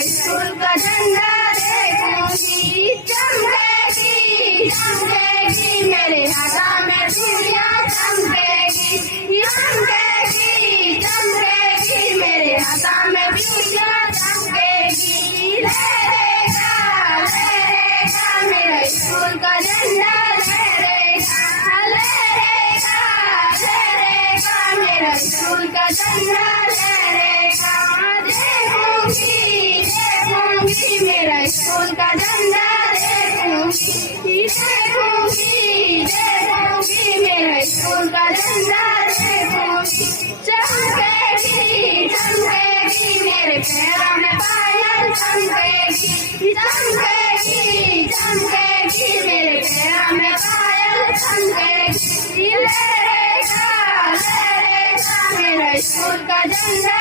School का झंडा देखूंगी, चमकेगी चमकेगी मेरे हाथों में चूड़ियां चमकेगी, चमकेगी चमकेगी मेरे हाथों में चूड़ियां चमकेगी। लहरेगा लहरेगा मेरा स्कूल का झंडा लहरेगा, लहरेगा लहरेगा मेरा स्कूल का झंडा लहरेगा। देखूंगी देखूंगी मेरा स्कूल का झंडा देखूंगी, देखूंगी देखूंगी मेरा स्कूल का झंडा देखूंगी। चमकेगी चमकेगी मेरे पैरों में पायल चमकेगी, चमकेगी चमकेगी मेरे पैरों में पायल चमकेगी। लहरेगा लहरेगा मेरा स्कूल का झंडा